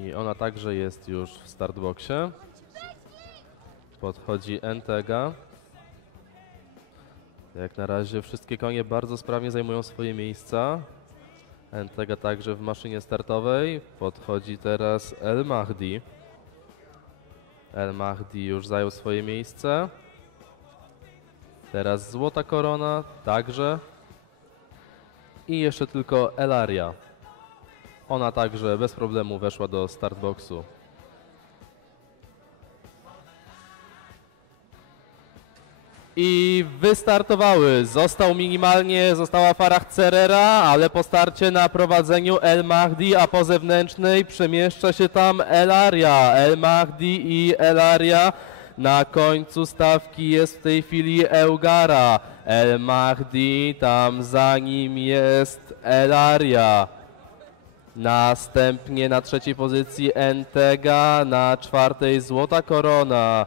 I ona także jest już w startboxie. Podchodzi Entega. Jak na razie wszystkie konie bardzo sprawnie zajmują swoje miejsca. Entega także w maszynie startowej. Podchodzi teraz El Mahdi. El Mahdi już zajął swoje miejsce. Teraz Złota Korona także. I jeszcze tylko Elaria. Ona także bez problemu weszła do startboxu. I wystartowały. Został minimalnie, została Farah Cerera, ale po starcie na prowadzeniu El Mahdi, a po zewnętrznej przemieszcza się tam Elaria. El Mahdi i Elaria. Na końcu stawki jest w tej chwili Eugara. El Mahdi, tam za nim jest Elaria. Następnie na trzeciej pozycji Entega, na czwartej Złota Korona.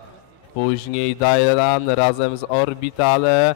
Później Dailan razem z Orbitale.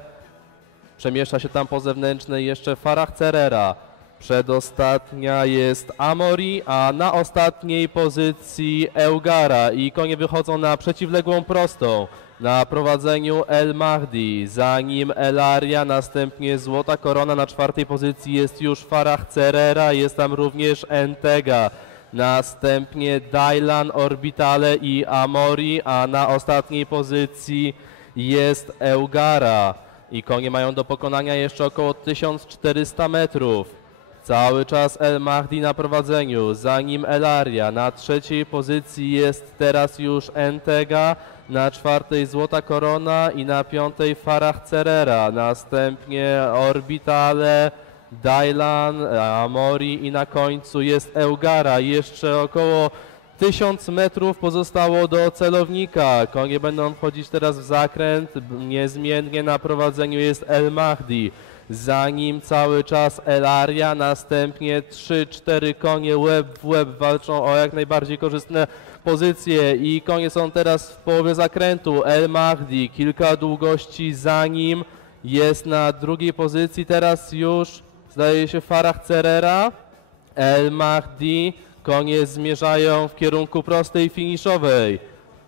Przemieszcza się tam po zewnętrznej jeszcze Farah Cerera. Przedostatnia jest Amori, a na ostatniej pozycji Eugara. I konie wychodzą na przeciwległą prostą. Na prowadzeniu El Mahdi, za nim Elaria, następnie Złota Korona. Na czwartej pozycji jest już Farah Cerera, jest tam również Entega. Następnie Dailan, Orbitale i Amori, a na ostatniej pozycji jest Eugara. I konie mają do pokonania jeszcze około 1400 metrów. Cały czas El Mahdi na prowadzeniu, za nim Elaria. Na trzeciej pozycji jest teraz już Entega, na czwartej Złota Korona i na piątej Farah Cerera. Następnie Orbitale, Dailan, Amori i na końcu jest Eugara. Jeszcze około 1000 metrów pozostało do celownika. Konie będą wchodzić teraz w zakręt. Niezmiennie na prowadzeniu jest El Mahdi. Za nim cały czas Elaria, następnie 3-4 konie łeb w łeb walczą o jak najbardziej korzystne pozycje i konie są teraz w połowie zakrętu. El Mahdi, kilka długości za nim, jest na drugiej pozycji teraz już, zdaje się, Farah Cerera. El Mahdi, konie zmierzają w kierunku prostej finiszowej.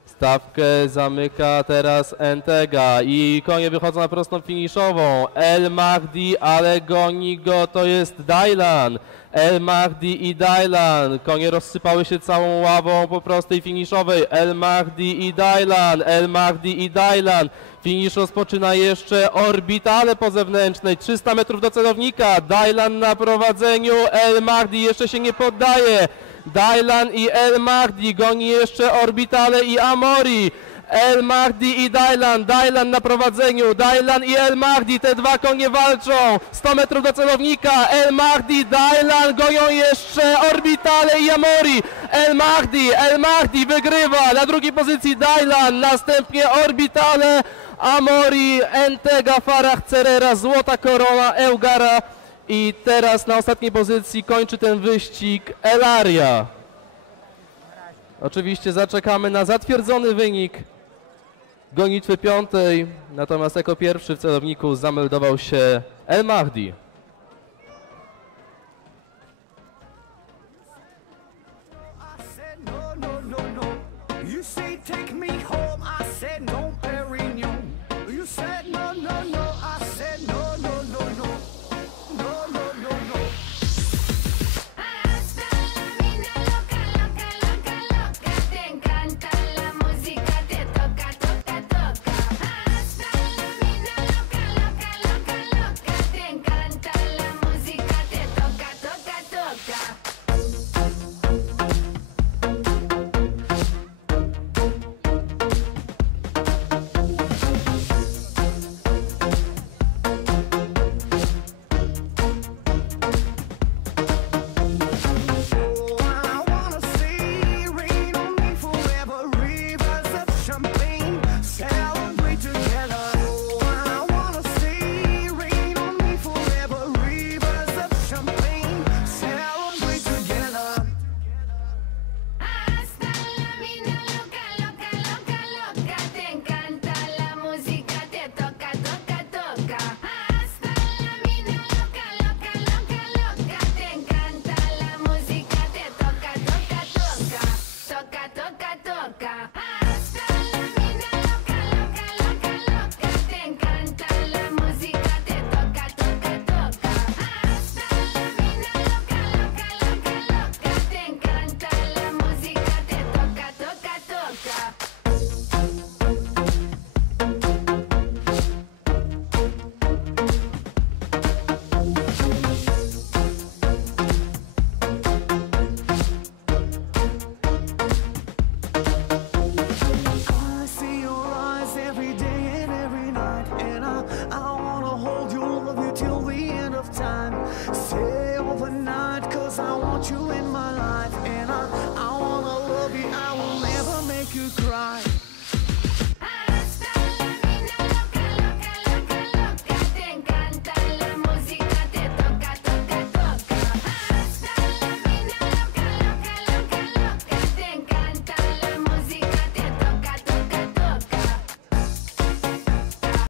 Stawkę zamyka teraz Entega i konie wychodzą na prostą finiszową. El Mahdi, ale goni go, to jest Dailan. El Mahdi i Dailan. Konie rozsypały się całą ławą po prostej finiszowej. El Mahdi i Dailan. El Mahdi i Dailan. Finisz rozpoczyna jeszcze orbitale po zewnętrznej. 300 metrów do celownika. Dailan na prowadzeniu. El Mahdi jeszcze się nie poddaje. Dailan i El Mahdi goni jeszcze Orbitale i Amori. El Mahdi i Dailan, Dailan na prowadzeniu, Dailan i El Mahdi, te dwa konie walczą, 100 metrów do celownika, El Mahdi, Dailan, gonią jeszcze Orbitale i Amori, El Mahdi, El Mahdi wygrywa, na drugiej pozycji Dailan, następnie Orbitale, Amori, Entega, Farah, Cerera, Złota Korona, Eugara, i teraz na ostatniej pozycji kończy ten wyścig Elaria. Oczywiście zaczekamy na zatwierdzony wynik gonitwy piątej, natomiast jako pierwszy w celowniku zameldował się El Mahdi. No, no, no, take me home.